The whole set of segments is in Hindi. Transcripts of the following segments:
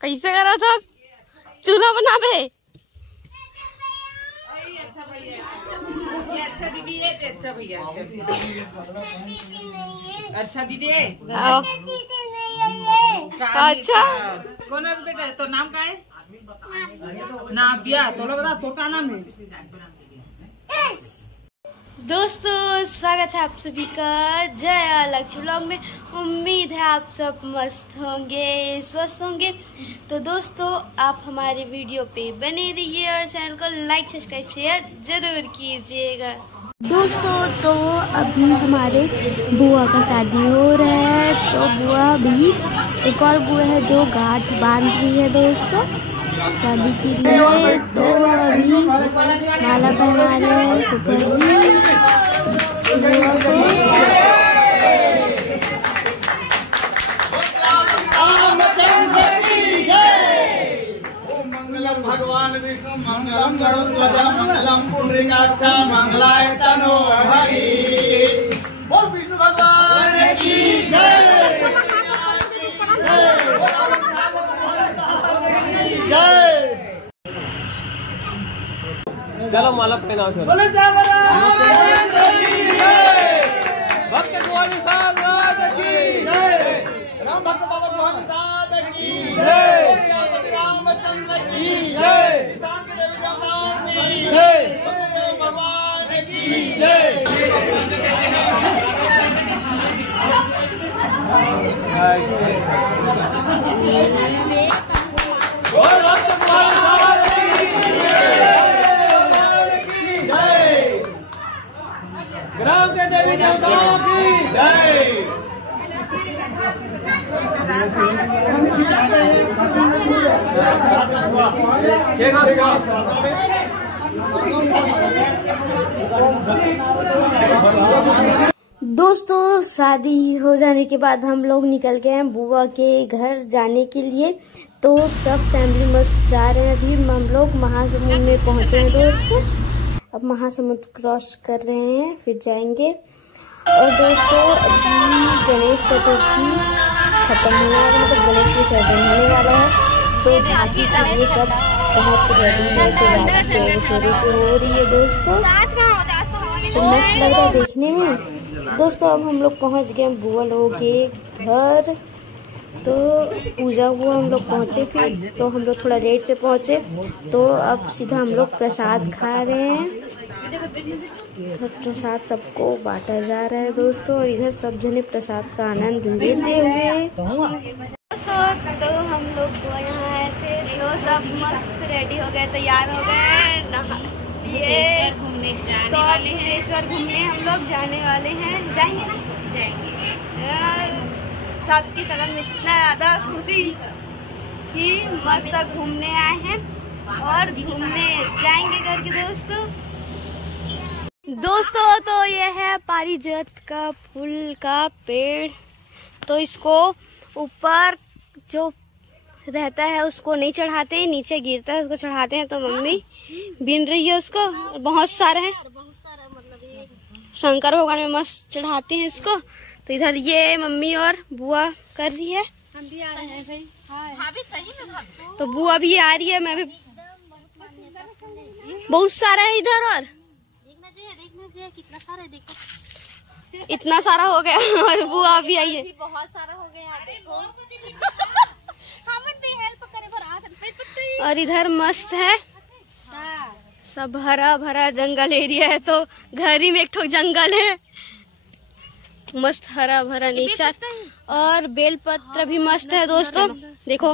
कैसे करा था चूल्हा बना पे? अच्छा दीदी है, अच्छा भैया, अच्छा दीदी है। अच्छा कौन है बेटा? तो नाम का है नाबिया। तो बता तो क्या नाम है? दोस्तों स्वागत है आप सभी का जय लक्ष्य व्लॉग में। उम्मीद है आप सब मस्त होंगे, स्वस्थ होंगे। तो दोस्तों आप हमारे वीडियो पे बने रहिए और चैनल को लाइक सब्सक्राइब शेयर जरूर कीजिएगा। दोस्तों तो अभी हमारे बुआ का शादी हो रहा है, तो बुआ भी एक और बुआ है जो गांठ बांध रही है दोस्तों शादी के लिए। तो अभी माला पहना रहे हैं मंगलम भगवान विष्णु मंगलम गरुड़ध्वज मंगलम पुंडरीकाक्षा मंगलाय तनो हरि। बोल विष्णु भगवान की जय। चलो माला पहनाओ। भक्त गोविंद साहब की जय। राम भक्त बाबा गोविंद साहब की जय। रामचंद्र की जय। किसान के देवी देवताओं की जय। भगवान की जय। ग्राम के देवी देवताओं की जय। दोस्तों शादी हो जाने के बाद हम लोग निकल गए हैं बुआ के घर जाने के लिए। तो सब फैमिली मस्त जा रहे हैं। अभी हम लोग महासमुंद में पहुंचे हैं दोस्तों। अब महासमुंद क्रॉस कर रहे हैं, फिर जाएंगे। और दोस्तों अभी गणेश चतुर्थी खत्म होने वाला, मतलब गणेश विसर्जन होने वाला है। तो झांकी के लिए सब बहुत रेडी है, तैयारी जोरों से हो रही है दोस्तों। तो मस्त लग रहा है देखने में। दोस्तों अब हम लोग पहुंच गए बुआ लोगों के घर। तो पूजा हुआ, हम लोग पहुंचे, फिर तो हम लोग थोड़ा लेट से पहुंचे। तो अब सीधा हम लोग प्रसाद खा रहे हैं। प्रसाद सबको बांटा जा रहा है दोस्तों, और इधर सब जने प्रसाद का आनंद लेते हुए। दोस्तों तो हम लोग यहाँ आए थे, तो सब मस्त रेडी हो गए, तैयार हो गए। ये घूमने जाने वाले हैं, ईश्वर घूमने हम लोग जाने वाले हैं। जाएंगे ना? जाएंगे। सबकी शक्ल में इतना ज्यादा खुशी कि मस्त घूमने आए हैं और घूमने जाएंगे करके दोस्तों तो ये है पारिजात का फूल का पेड़। तो इसको ऊपर जो रहता है उसको नहीं चढ़ाते, नीचे गिरता है उसको चढ़ाते हैं। तो मम्मी बीन रही है उसको, बहुत सारा है। शंकर भगवान में मस्त चढ़ाते हैं इसको। तो इधर ये मम्मी और बुआ कर रही है। हम भी आ रहे हैं भाई। हाँ भी सही में। तो बुआ भी आ रही है, मैं भी। बहुत सारा है इधर। और देखना चाहिए कितना सारा है, देखो इतना सारा हो गया। और बुआ भी आई है, बहुत सारा हो गया देखो। हम भी हेल्प करे पर और इधर मस्त है, सब हरा भरा जंगल एरिया है। तो घर ही में एक ठो जंगल है, मस्त हरा भरा नेचर। और बेलपत्र भी मस्त है दोस्तों, देखो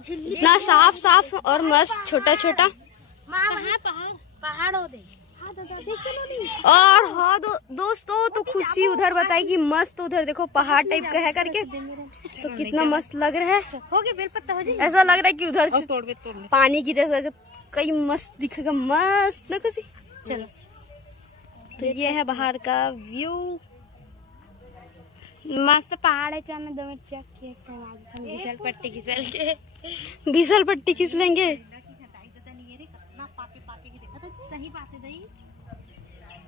इतना साफ साफ और मस्त छोटा छोटा। पहाड़ हो दे। और हाँ दोस्तों तो खुशी उधर बताई कि मस्त उधर देखो पहाड़ टाइप का है करके। तो कितना मस्त लग रहा है। हो गया बेलपत्ता हो जाए। ऐसा लग रहा है कि उधर से पानी की जैसा कई मस्त दिखेगा, मस्त ना खुशी। चलो तो ये है बाहर का व्यू, मस्त पहाड़ है। चल 2 मिनट फिसल पट्टी खींच लेंगे।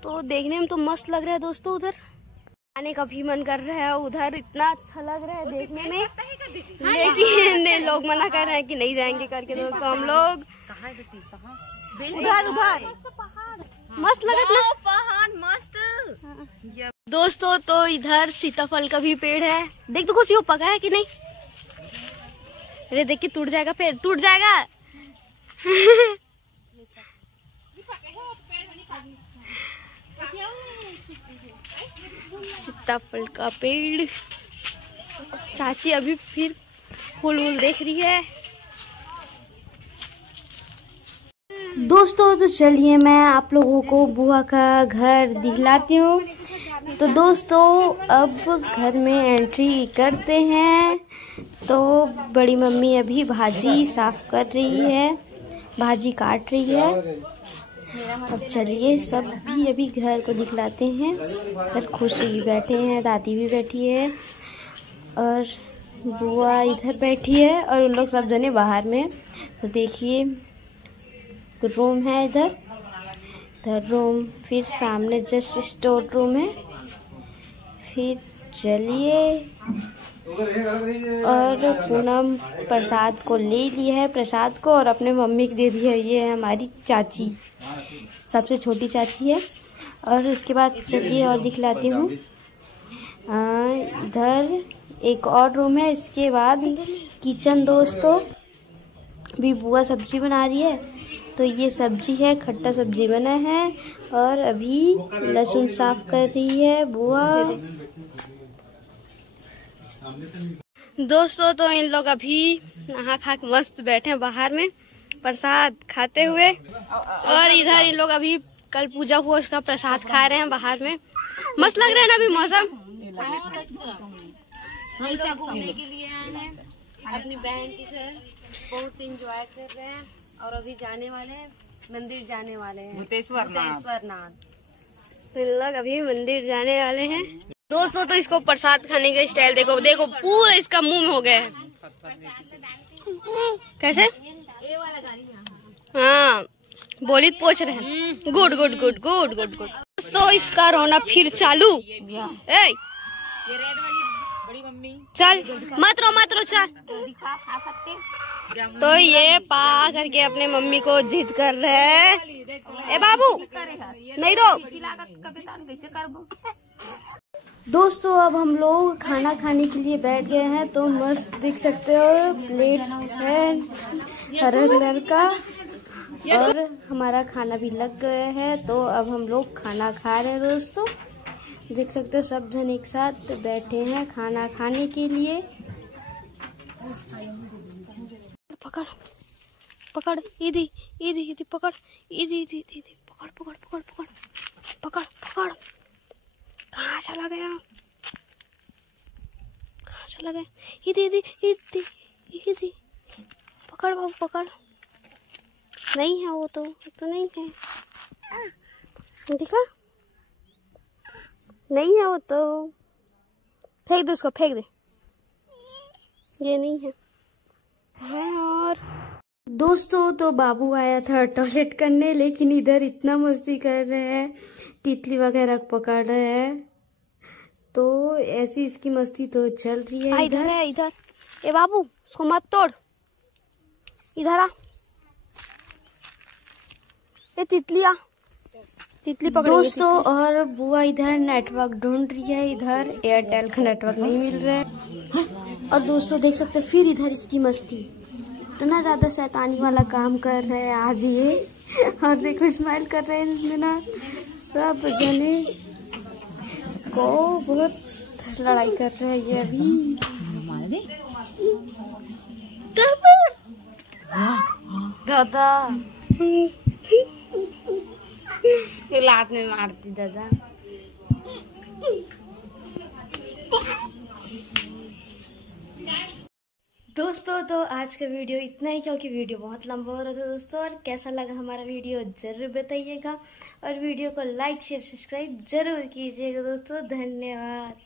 तो देखने में तो मस्त लग रहा है दोस्तों उधर। आने का भी मन कर रहा है, उधर इतना अच्छा लग रहा है देखने में, लेकिन लोग मना कर रहे हैं कि नहीं जाएंगे करके। दोस्तों हम लोग उधर मस्त लगत ना पहाड़ मस्त। दोस्तों तो इधर सीताफल का भी पेड़ है, देख तो कुछ पका है कि नहीं। अरे देख के टूट जाएगा, फिर टूट जाएगा। सीताफल का पेड़। चाची अभी फिर फूल वूल देख रही है। दोस्तों तो चलिए मैं आप लोगों को बुआ का घर दिखलाती हूँ। तो दोस्तों अब घर में एंट्री करते हैं। तो बड़ी मम्मी अभी भाजी साफ कर रही है, भाजी काट रही है। अब चलिए सब भी अभी घर को दिखलाते हैं। इधर खुशी भी बैठे हैं, दादी भी बैठी है और बुआ इधर बैठी है और उन लोग सब जने बाहर में। तो देखिए रूम है इधर रूम, फिर सामने जस्ट स्टोर रूम है। फिर चलिए और पूनम प्रसाद को ले लिया है, प्रसाद को, और अपने मम्मी को दे दिया है। ये है हमारी चाची, सबसे छोटी चाची है। और उसके बाद चलिए और दिखलाती हूँ। इधर एक और रूम है, इसके बाद किचन। दोस्तों भी बुआ सब्जी बना रही है, तो ये सब्जी है, खट्टा सब्जी बना है। और अभी लहसुन साफ कर रही है बुआ। दोस्तों तो इन लोग अभी नहा खा के मस्त बैठे हैं बाहर में प्रसाद खाते हुए। और इधर इन लोग अभी कल पूजा हुआ उसका प्रसाद खा रहे हैं बाहर में। मस्त लग रहा है ना अभी मौसम। हम लोग घूमने के लिए आए हैं अपनी बहन के घर, बहुत एंजॉय कर रहे हैं। और अभी जाने वाले हैं मंदिर, जाने वाले हैं भूतेश्वर नाथ। इन लोग अभी मंदिर जाने वाले हैं। दोस्तों तो इसको प्रसाद खाने का स्टाइल देखो, देखो पूरा इसका मुंह में हो गया है। कैसे? हाँ बोली पूछ रहे हैं। Good good good good good good. तो इसका रोना फिर चालू। ए चल मत रो चल। तो ये पा करके अपने मम्मी को जिद कर रहे हैं। ए बाबू नहीं रो। दोस्तों अब हम लोग खाना खाने के लिए बैठ गए हैं। तो मस्त देख सकते हो प्लेट है हरा कलर का और हमारा खाना भी लग गया है। तो अब हम लोग खाना खा रहे हैं। दोस्तों देख सकते हो सब जन एक साथ बैठे हैं खाना खाने के लिए। पकड़ पकड़ इधी इधी इधी पकड़ इधी इधी इधी पकड़ पकड़ पकड़ पकड़ पकड़ पकड़। कहाँ चला गया? कहाँ चला गया? इधी इधी इधी इधी पकड़ बाबू पकड़। नहीं है वो तो नहीं है, देखा नहीं है वो तो। फेंक दे उसको, फेंक दे। ये नहीं है। और दोस्तों तो बाबू आया था टॉयलेट करने, लेकिन इधर इतना मस्ती कर रहे हैं, तितली वगैरह पकड़ रहे हैं। तो ऐसी इसकी मस्ती तो चल रही है। इधर है इधर। ए बाबू उसको मत तोड़, इधर आ। ए तितलिया तितली पकड़। दोस्तों और बुआ इधर नेटवर्क ढूंढ रही है, इधर एयरटेल का नेटवर्क नहीं मिल रहा है। और दोस्तों देख सकते फिर इधर इसकी मस्ती, इतना ज्यादा शैतानी वाला काम कर रहे हैं आज ये। और देखो स्माइल कर रहे हैं ना सब जने को, बहुत लड़ाई कर रहे हैं ये अभी। दादा लात में मारती दादा। दोस्तों तो आज का वीडियो इतना ही, क्योंकि वीडियो बहुत लंबा हो रहा था दोस्तों। और कैसा लगा हमारा वीडियो जरूर बताइएगा और वीडियो को लाइक शेयर सब्सक्राइब जरूर कीजिएगा दोस्तों। धन्यवाद।